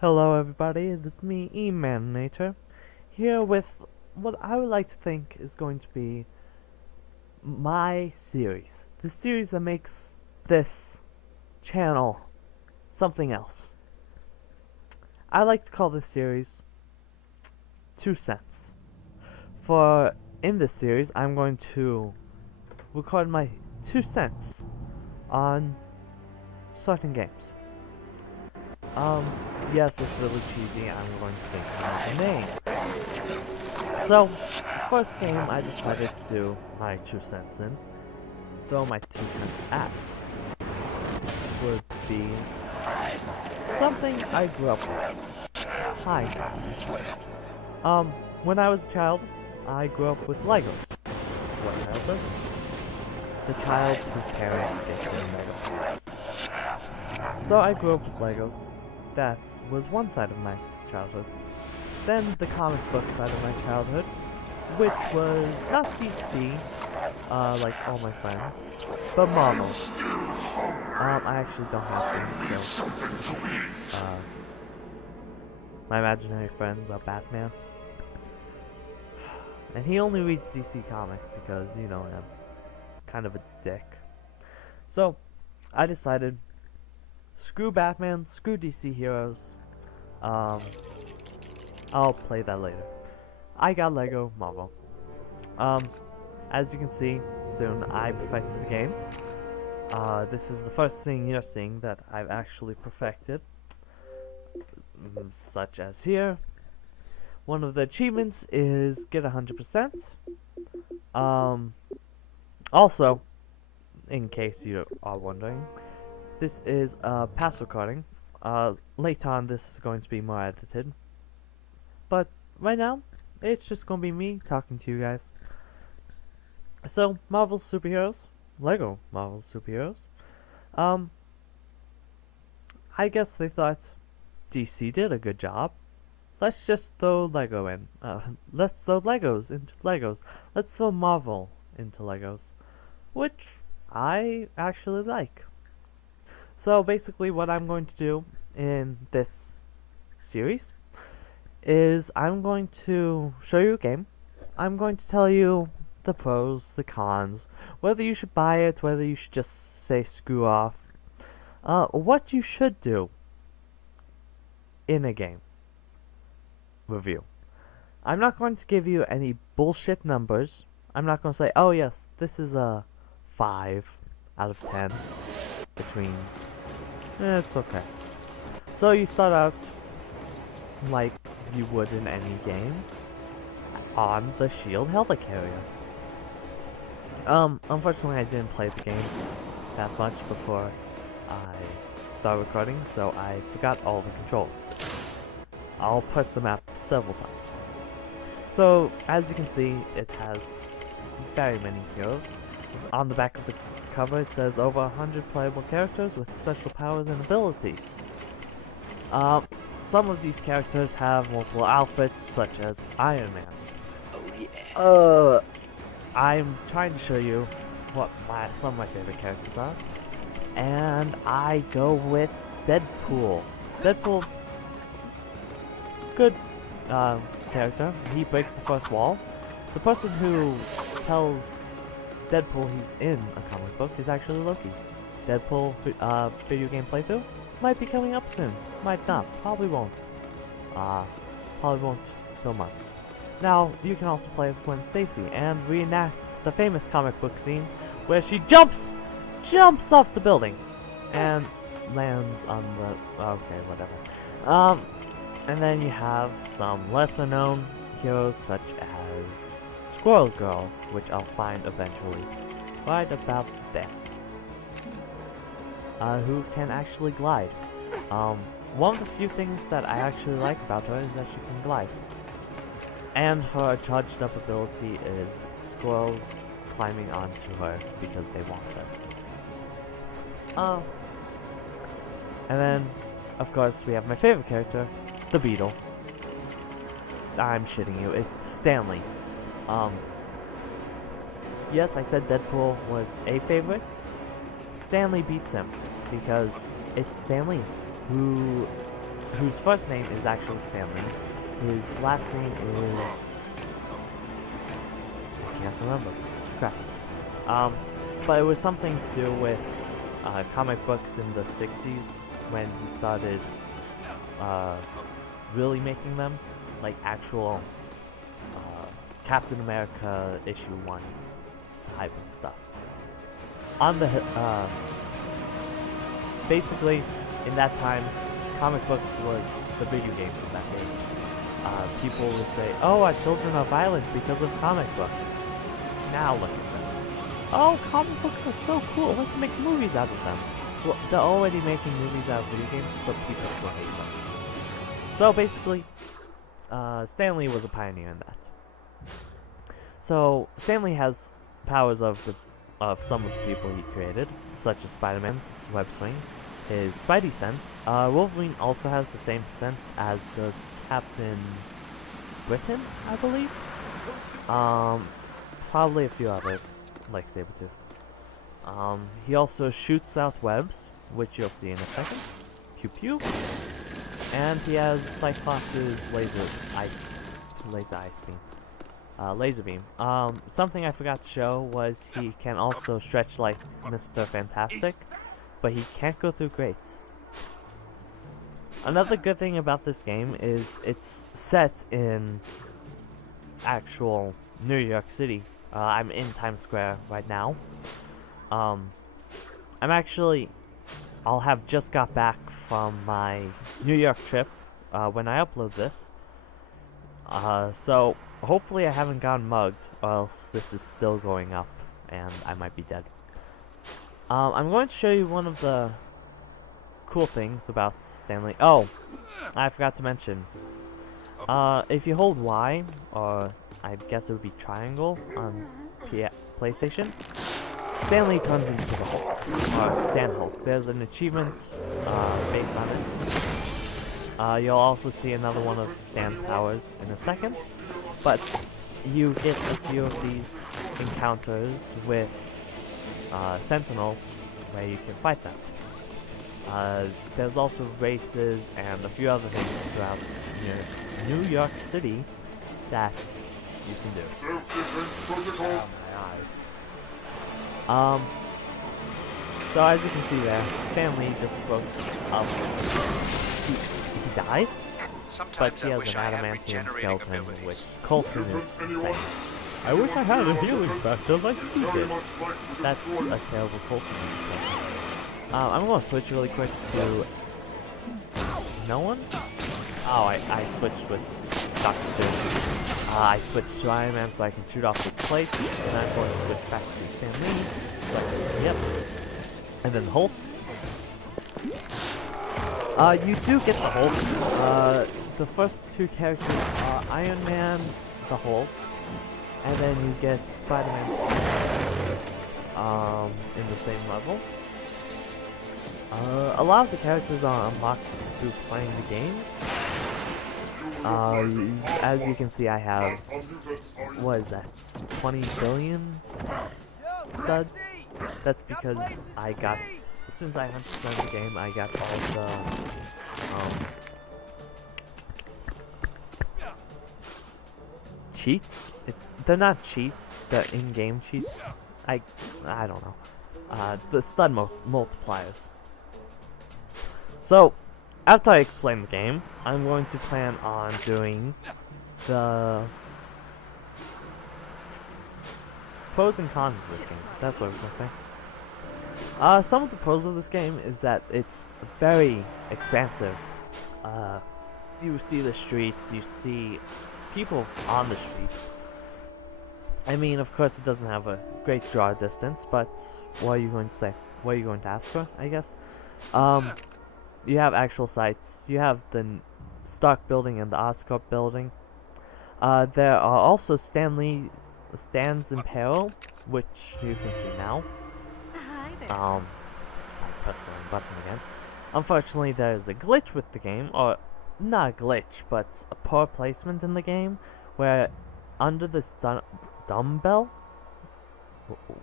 Hello everybody, it's me, Emaninator, here with what I would like to think is going to be my series. The series that makes this channel something else. I like to call this series 2 cents. For in this series, I'm going to record my 2 cents on certain games. Yes, it's really cheesy. I'm going to think about the name. So, first game I decided to do my 2 cents in, throw my 2 cents at, would be something I grew up with. Hi. When I was a child, I grew up with Legos. What child does? The child whose parents get them Legos. So I grew up with Legos. That was one side of my childhood. Then the comic book side of my childhood, which was not DC, like all my friends, but Marvel. I actually don't have them, so, my imaginary friends are Batman. And he only reads DC comics because, you know him. Kind of a dick. So, I decided, screw Batman, screw DC heroes. I'll play that later. I got Lego Marvel. As you can see, soon I perfected the game. This is the first thing you're seeing that I've actually perfected. Such as here. One of the achievements is get 100%. Also, in case you are wondering, this is a past recording. Later on this is going to be more edited. But right now, it's just gonna be me talking to you guys. So, Marvel superheroes, Lego Marvel superheroes. I guess they thought DC did a good job. Let's just throw Lego in. Let's throw Legos into Legos. Let's throw Marvel into Legos, which I actually like. So basically, what I'm going to do in this series is I'm going to show you a game. I'm going to tell you the pros, the cons, whether you should buy it, whether you should just say screw off, what you should do in a game review. I'm not going to give you any bullshit numbers. I'm not going to say, oh yes, this is a 5 out of 10, which means it's okay. So you start out like you would in any game, on the shield helicarrier. Unfortunately I didn't play the game that much before I started recording, so I forgot all the controls. I'll press the map several times. So, as you can see, it has very many heroes. On the back of the cover it says over 100 playable characters with special powers and abilities. Some of these characters have multiple outfits, such as Iron Man. Oh yeah. I'm trying to show you what some of my favorite characters are, and I go with Deadpool. Deadpool, good character. He breaks the fourth wall. The person who tells Deadpool he's in a comic book is actually Loki. Deadpool video game playthrough might be coming up soon. Might not. Probably won't. Probably won't till months. Now, you can also play as Gwen Stacy and reenact the famous comic book scene where she jumps off the building and lands on the, okay, whatever. And then you have some lesser known heroes such as Squirrel Girl, which I'll find eventually, right about there. Who can actually glide. One of the few things that I actually like about her is that she can glide. And her charged up ability is squirrels climbing onto her because they want her. And then, of course, we have my favorite character, the Beetle. I'm shitting you, it's Stanley. Yes, I said Deadpool was a favorite. Stanley beats him because it's Stanley who whose first name is actually Stanley. His last name is... I can't remember. Crap. But it was something to do with comic books in the 60s when he started really making them, like actual Captain America issue 1 type of stuff. On the basically in that time, comic books was the video games of that day. People would say, "Oh, our children are violent because of comic books." Now look at them. Oh, comic books are so cool. Let's make movies out of them. Well, they're already making movies out of video games, but people still hate them. So basically, Stan Lee was a pioneer in that. So Stan Lee has powers of some of the people he created, such as Spider-Man's web swing, his Spidey sense. Wolverine also has the same sense as does Captain Britain, I believe. Probably a few others, like Sabretooth. He also shoots out webs, which you'll see in a second. Pew pew. And he has Cyclops' laser ice beam. Laser beam. Something I forgot to show was he can also stretch like Mr. Fantastic, but he can't go through grates. Another good thing about this game is it's set in actual New York City. I'm in Times Square right now. I'll have just got back from my New York trip when I upload this. So hopefully I haven't gotten mugged, or else this is still going up and I might be dead. I'm going to show you one of the cool things about Stan Lee. Oh, I forgot to mention. If you hold Y, or I guess it would be triangle on PlayStation, Stan Lee turns into the Hulk, or Stan Hulk. There's an achievement based on it. You'll also see another one of Stan's powers in a second, but you get a few of these encounters with Sentinels where you can fight them. There's also races and a few other things throughout New York City that you can do. Oh, my eyes. So as you can see there, Stan Lee just spoke up. He died, but he has an adamantium skeleton, which Coulson is insane. I wish I had a healing factor like you did. That's a terrible Coulson. I'm gonna switch really quick to no one. Oh, I switched with Dr. Doom. I switched to Iron Man so I can shoot off this plate, and I'm going to switch back to Stan Lee. So, yep. And then Hulk. You do get the Hulk. The first two characters are Iron Man, the Hulk, and then you get Spider-Man in the same level. A lot of the characters are unlocked through playing the game. As you can see, I have, what is that, 20 billion studs? That's because I got, since I 100% the game, I got all the, cheats? They're not cheats, they're in-game cheats. I don't know. The stud multipliers. So, after I explain the game, I'm going to plan on doing the pros and cons of this game. That's what I was going to say. Some of the pros of this game is that it's very expansive. You see the streets, you see people on the streets. I mean, of course it doesn't have a great draw distance, but what are you going to say? What are you going to ask for, I guess? You have actual sites. You have the Stark building and the Oscorp building. There are also stands in peril, which you can see now. Hi there. I pressed the wrong button again. Unfortunately, there is a glitch with the game, or not a glitch, but a poor placement in the game, where under this dumbbell,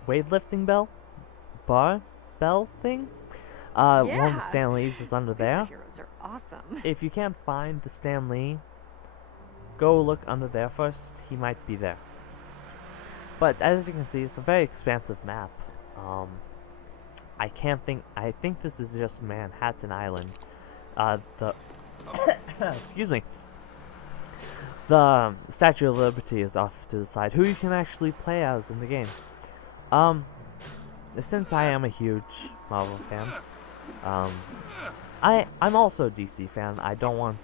weightlifting bell, bar bell thing, One of the Yeah, Stan Lees is under there. superheroes are awesome. If you can't find the Stan Lee, go look under there first. He might be there. But as you can see, it's a very expansive map. I can't think. I think this is just Manhattan Island. The excuse me. The Statue of Liberty is off to the side. Who you can actually play as in the game. Since I am a huge Marvel fan, I'm also a DC fan. I don't want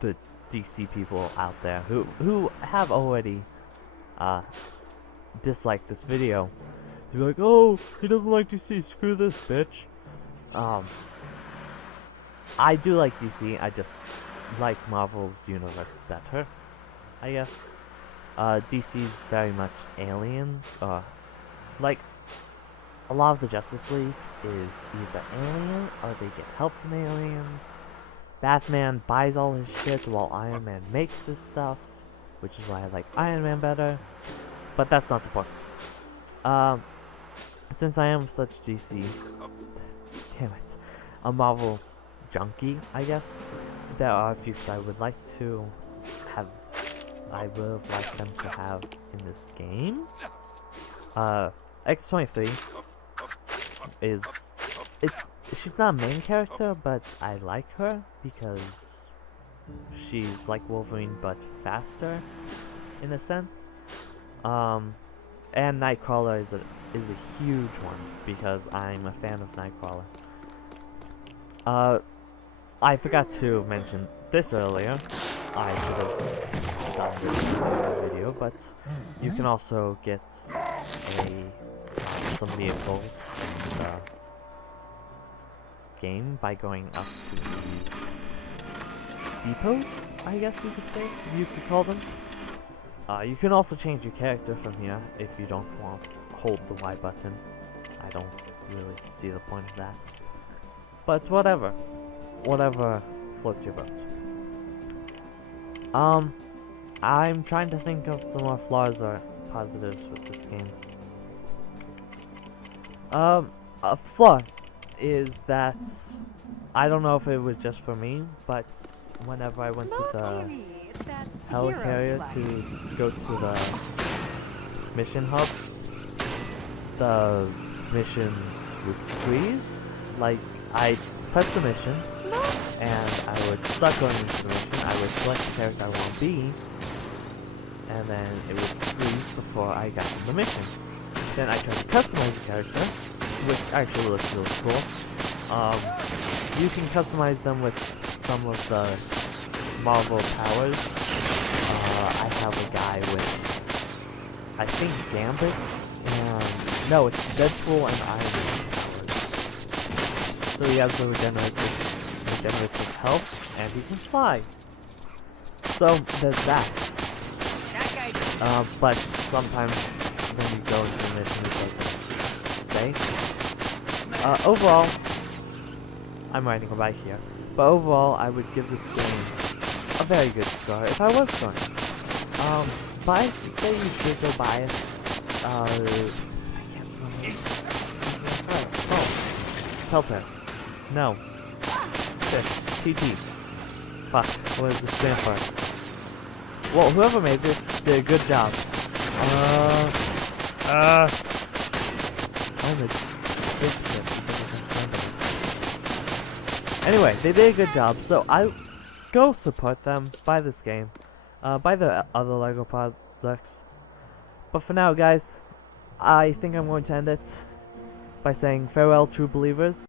the DC people out there who have already disliked this video to be like, oh, he doesn't like DC, screw this bitch. I do like DC, I just like Marvel's universe better, I guess. DC's very much aliens, like, a lot of the Justice League is either alien or they get help from aliens. Batman buys all his shit while Iron Man makes this stuff, which is why I like Iron Man better. But that's not the point. Since I am such DC, damn it, a Marvel junkie, I guess, there are a few things I would like to have, I would have liked them to have in this game. X-23 she's not a main character, but I like her because she's like Wolverine but faster, in a sense. And Nightcrawler is a huge one because I'm a fan of Nightcrawler. I forgot to mention this earlier. I should have done this in the video, but you can also get some vehicles in the game by going up to these depots, I guess you could say, you could call them. You can also change your character from here if you don't want to hold the Y button. I don't really see the point of that. But whatever floats your boat. I'm trying to think of some more flaws or positives with this game. A flaw is that, I don't know if it was just for me, but whenever I went to the helicarrier to go to the mission hub, the missions would freeze. Like, I press the mission, and I would start going into the mission, I would select the character I want to be, and then it would freeze before I got to the mission. Then I tried to customize the character, which actually looks really cool. You can customize them with some of the Marvel powers. I have a guy with, I think, Gambit, and no, it's Deadpool and Iron Man powers. So he has the regenerative health, and he can fly. So there's that. But sometimes when you go into the mission, it doesn't stay. Overall, I'm writing right here. But overall, I would give this game a very good score if I was going. But I say you should go buy it. Pelter. No. Shit. TT. Fuck. What does this stand for? Well, whoever made this did a good job. Anyway, they did a good job, so I go support them, buy this game, buy the other LEGO products. But for now, guys, I think I'm going to end it by saying farewell, true believers.